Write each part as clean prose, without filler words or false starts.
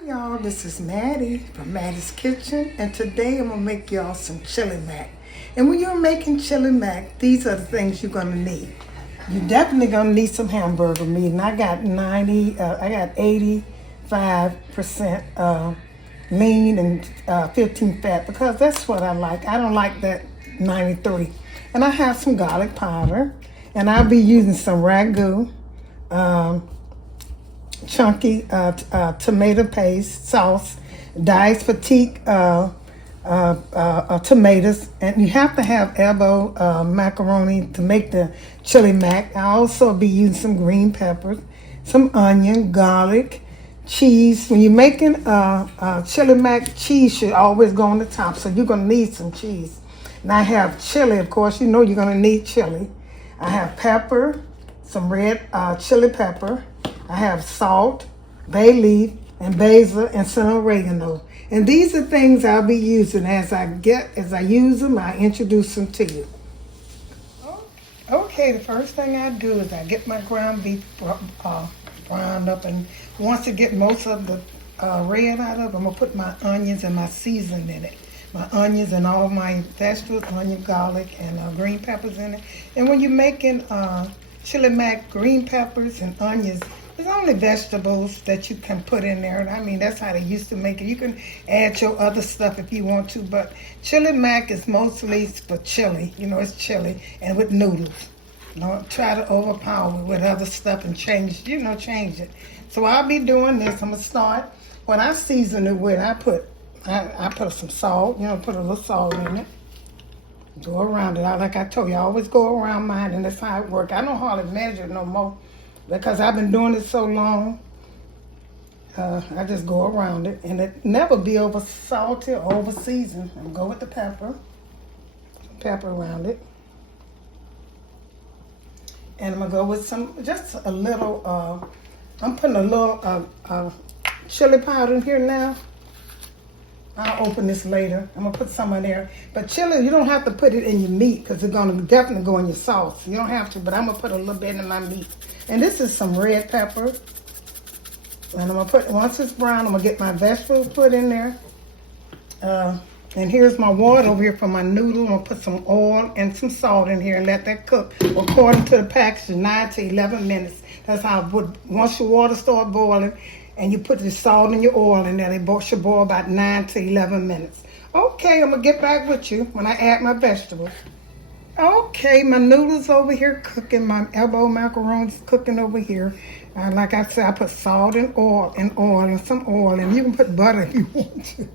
Hi y'all, this is Mattie from Mattie's Kitchen, and today I'm gonna make y'all some chili mac. And when you're making chili mac, these are the things you're gonna need. You're definitely gonna need some hamburger meat, and I got 85% lean and 15 fat because that's what I like. I don't like that 93. And I have some garlic powder, and I'll be using some ragu. Chunky tomato paste, sauce, diced petite tomatoes, and you have to have elbow macaroni to make the chili mac. I'll also be using some green peppers, some onion, garlic, cheese. When you're making chili mac, cheese should always go on the top, so you're going to need some cheese. And I have chili, of course, you know you're going to need chili. I have pepper, some red chili pepper. I have salt, bay leaf, and basil, and some oregano. And these are things I'll be using as I use them, I introduce them to you. Okay, the first thing I do is I get my ground beef browned up, and once I get most of the red out of it, I'm gonna put my onions and my seasoning in it. My onions and all my vegetables, onion, garlic, and green peppers in it. And when you're making chili mac, green peppers and onions, there's only vegetables that you can put in there. I mean, that's how they used to make it. You can add your other stuff if you want to, but chili mac is mostly for chili. You know, it's chili and with noodles. Don't try to overpower it with other stuff and change it. So I'll be doing this. I'm gonna start. When I season it with, I put some salt. Put a little salt in it. Go around it. Like I told you, I always go around mine, and that's how it works. I don't hardly measure no more because I've been doing it so long. I just go around it, and it never be over salty or over seasoned. I'm go with the pepper around it, and I'm gonna go with just a little. I'm putting a little chili powder in here now. I'll open this later. I'm gonna put some in there. But chili, you don't have to put it in your meat because it's gonna definitely go in your sauce. You don't have to, but I'm gonna put a little bit in my meat. And this is some red pepper. And I'm gonna put, once it's brown, I'm gonna get my vegetables put in there. And here's my water over here for my noodle. I'm gonna put some oil and some salt in here and let that cook according to the package, 9 to 11 minutes. That's how it would, once your water starts boiling, and you put the salt and your oil in there, they should boil about 9 to 11 minutes. Okay, I'm gonna get back with you when I add my vegetables. Okay, my noodles over here cooking, my elbow macaroni's cooking over here. Like I said, I put salt and some oil, and you can put butter if you want to.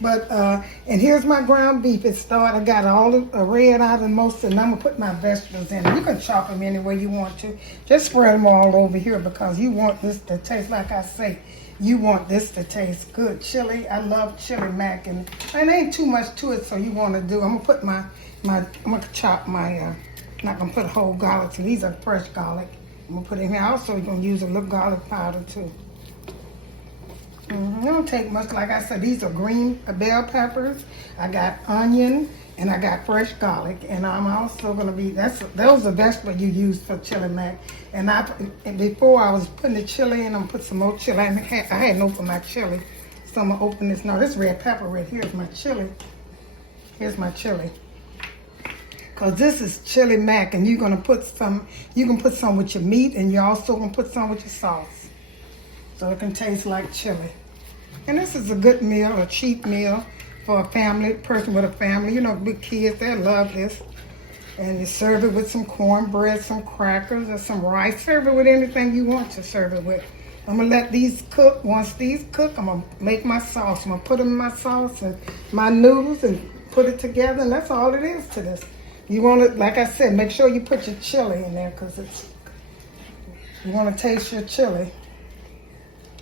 But, and here's my ground beef. I got all the red out and most of it, and I'm gonna put my vegetables in. You can chop them any way you want to. Just spread them all over here because you want this to taste, like I say, you want this to taste good. Chili, I love chili mac, and ain't too much to it, so you wanna do, I'm gonna put I'm gonna chop my, not gonna put whole garlic, so these are fresh garlic. I'm gonna put it in here. Also, you're gonna use a little garlic powder too. It don't take much. Like I said, these are green bell peppers. I got onion and I got fresh garlic. And I'm also gonna be, those are vegetables you use for chili mac. And before I was putting the chili in, I'm gonna put some more chili. I hadn't opened my chili, so I'm gonna open this now. This red pepper right here is my chili. Here's my chili. Cause this is chili mac, and you're gonna put some. You can put some with your meat, and you're also gonna put some with your sauce, so it can taste like chili. And this is a good meal, a cheap meal for a person with a family. You know, big kids, they love this. And you serve it with some cornbread, some crackers, or some rice. Serve it with anything you want to serve it with. I'm gonna let these cook. Once these cook, I'm gonna make my sauce. I'm gonna put them in my sauce and my noodles and put it together, and that's all it is to this. You want to, like I said, make sure you put your chili in there because you want to taste your chili.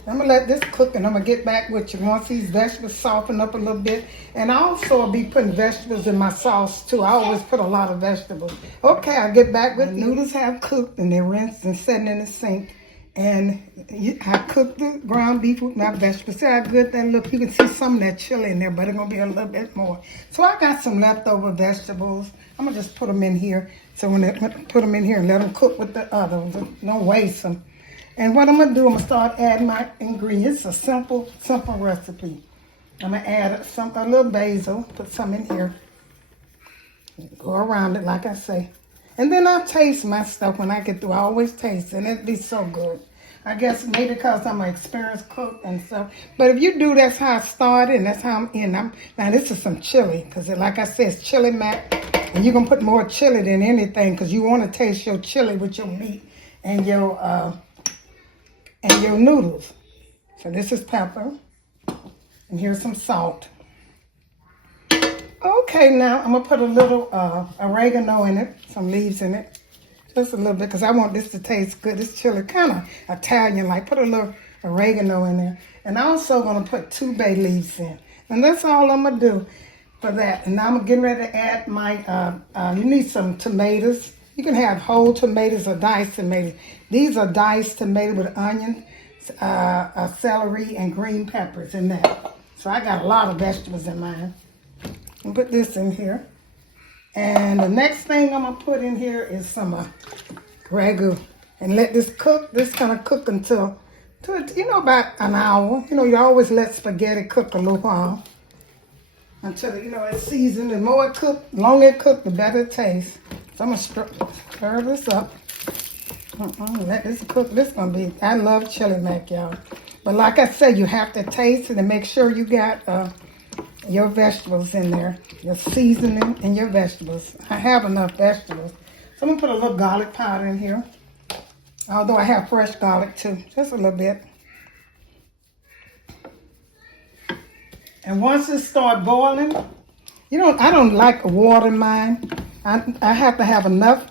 I'm going to let this cook, and I'm going to get back with you once these vegetables soften up a little bit. And I also will be putting vegetables in my sauce, too. I always put a lot of vegetables. Okay, I'll get back with you. The noodles have cooked, and they're rinsed and sitting in the sink. And I cooked the ground beef with my vegetables. See how good that look? You can see some of that chili in there, but it's going to be a little bit more. So I got some leftover vegetables. I'm going to just put them in here. So when I put them in here and let them cook with the other ones, don't waste them. And what I'm going to do, I'm going to start adding my ingredients. It's a simple recipe. I'm going to add a little basil, put some in here. Go around it, like I say. And then I'll taste my stuff when I get through. I always taste, and it'd be so good. I guess maybe because I'm an experienced cook and stuff. But if you do, that's how I started, and that's how I'm in. Now, this is some chili, because like I said, it's chili mac. And you're going to put more chili than anything, because you want to taste your chili with your meat and your noodles. So this is pepper. And here's some salt. Okay, now I'm going to put a little oregano in it, some leaves in it. Just a little bit, because I want this to taste good. This chili kind of Italian-like. Put a little oregano in there. And I'm also going to put 2 bay leaves in. And that's all I'm going to do for that. And now I'm getting ready to add my, you need some tomatoes. You can have whole tomatoes or diced tomatoes. These are diced tomatoes with onion, celery, and green peppers in that. So I got a lot of vegetables in mine. And put this in here. And the next thing I'm going to put in here is some ragu. And let this cook. This kind of cook until, about an hour. You always let spaghetti cook a little while. Until, it's seasoned. The more it cook, longer it cook, the better it tastes. So I'm going to stir this up. Let this cook. This is going to be, I love chili mac, y'all. But like I said, you have to taste it and make sure you got your vegetables in there, your seasoning and your vegetables. I have enough vegetables. So I'm going to put a little garlic powder in here. Although I have fresh garlic too, just a little bit. And once it starts boiling, I don't like water in mine. I have to have enough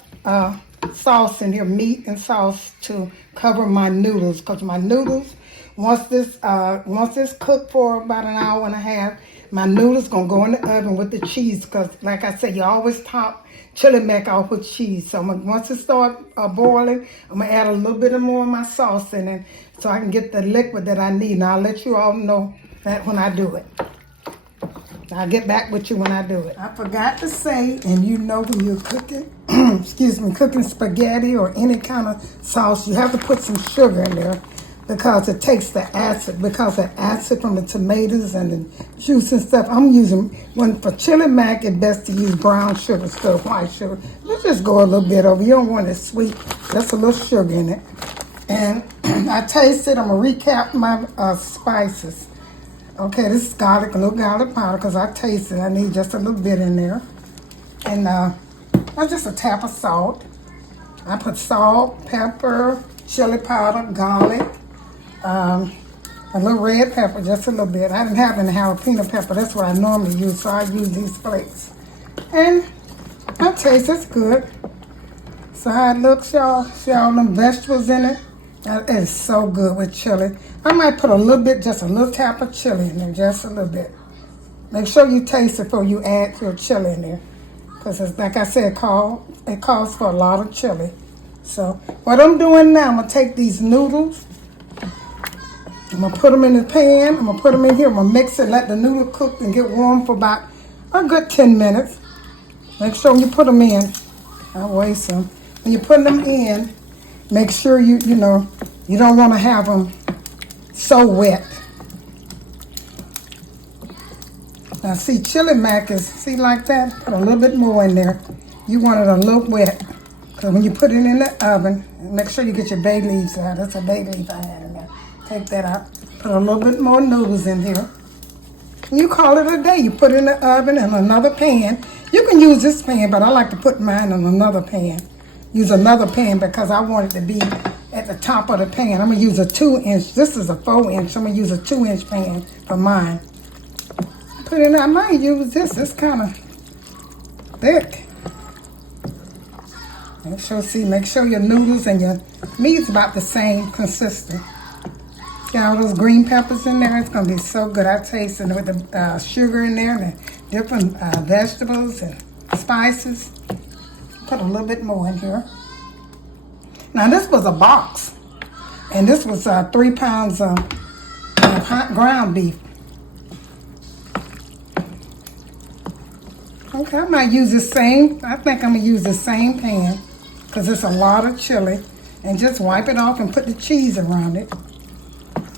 sauce in here, meat and sauce, to cover my noodles. Because my noodles, once this cooked for about an hour and a half, my noodles gonna go in the oven with the cheese, because like I said, you always top chili mac off with cheese. So once it starts boiling, I'm gonna add a little bit more of my sauce in it so I can get the liquid that I need. And I'll let you all know that when I do it. I'll get back with you when I do it. I forgot to say, and when you're cooking, cooking spaghetti or any kind of sauce, you have to put some sugar in there, because it takes the acid, from the tomatoes and the juice and stuff. I'm using, for chili mac, it's best to use brown sugar instead of white sugar. Let's just go a little bit over. You don't want it sweet. Just a little sugar in it. And I taste it. I'm going to recap my spices. Okay, this is garlic, a little garlic powder, because I taste it. I need just a little bit in there. And that's just a tap of salt. I put salt, pepper, chili powder, garlic, a little red pepper, just a little bit. I didn't have any jalapeno pepper. That's what I normally use, so I use these flakes. And I taste it's good. So how it looks, y'all. See all them vegetables in it? It is so good with chili. I might put a little bit, just a little tap of chili in there, just a little bit. Make sure you taste it before you add your chili in there. Because like I said, it calls for a lot of chili. So what I'm doing now, I'm going to take these noodles. I'm going to put them in the pan. I'm going to put them in here. I'm going to mix it, let the noodle cook and get warm for about a good 10 minutes. Make sure you put them in. I'll waste some. When you're putting them in, make sure you don't want to have them so wet. Now see, chili mac is, see like that? Put a little bit more in there. You want it a little wet. Because when you put it in the oven, make sure you get your bay leaves out. That's a bay leaf I had in there. Take that out. Put a little bit more noodles in here. And you call it a day. You put it in the oven in another pan. You can use this pan, but I like to put mine in another pan. Use another pan because I want it to be at the top of the pan. I'm going to use a 2-inch. This is a 4-inch. I'm going to use a 2-inch pan for mine. Put it in. I might use this. It's kind of thick. Make sure your noodles and your meat's about the same consistent. See all those green peppers in there? It's going to be so good. I taste it with the sugar in there and the different vegetables and spices. Put a little bit more in here. Now this was a box. And this was 3 pounds of hot ground beef. Okay, I might use the same. I think I'm going to use the same pan because it's a lot of chili. and just wipe it off and put the cheese around it.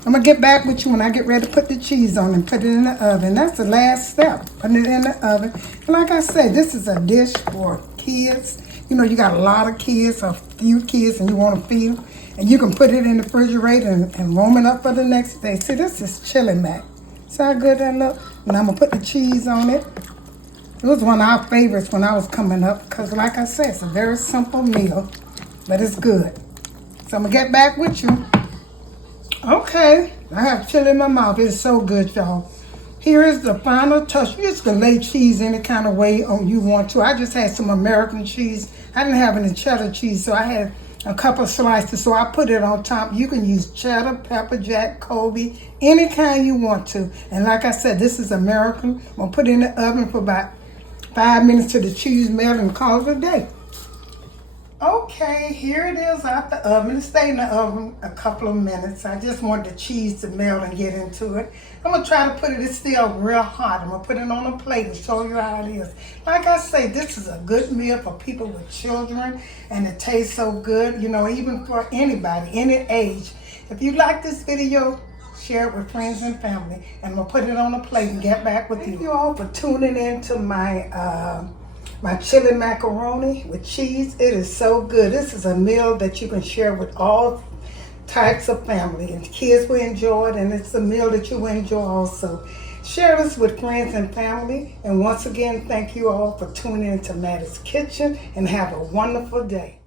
I'm gonna get back with you when I get ready to put the cheese on and put it in the oven. That's the last step, putting it in the oven. And like I said, this is a dish for kids. You know, you got a lot of kids or few kids and you want to feed them. And you can put it in the refrigerator and warm it up for the next day. See, this is chili mac. See how good that look? And I'm gonna put the cheese on it. It was one of our favorites when I was coming up because like I said, it's a very simple meal, but it's good. So I'm gonna get back with you. Okay, I have chili in my mouth. It's so good, y'all. Here is the final touch. You just can lay cheese any kind of way you want to. I just had some American cheese. I didn't have any cheddar cheese, so I had a couple of slices, so I put it on top. You can use cheddar, pepper jack, Colby, any kind you want to. And like I said, this is American. I'm gonna put it in the oven for about 5 minutes till the cheese melts and call it a day. Okay, here it is out the oven. It stayed in the oven a couple of minutes. I just want the cheese to melt and get into it. I'm going to try to put it, it's still real hot. I'm going to put it on a plate and show you how it is. Like I say, this is a good meal for people with children, and it tastes so good, you know, even for anybody, any age. If you like this video, share it with friends and family, and I'm going to put it on a plate and get back with you. Thank you all for tuning in to my chili macaroni with cheese. It is so good. This is a meal that you can share with all types of family, and kids will enjoy it, and it's a meal that you will enjoy also. Share this with friends and family, and once again, thank you all for tuning in to Mattie's Kitchen, and have a wonderful day.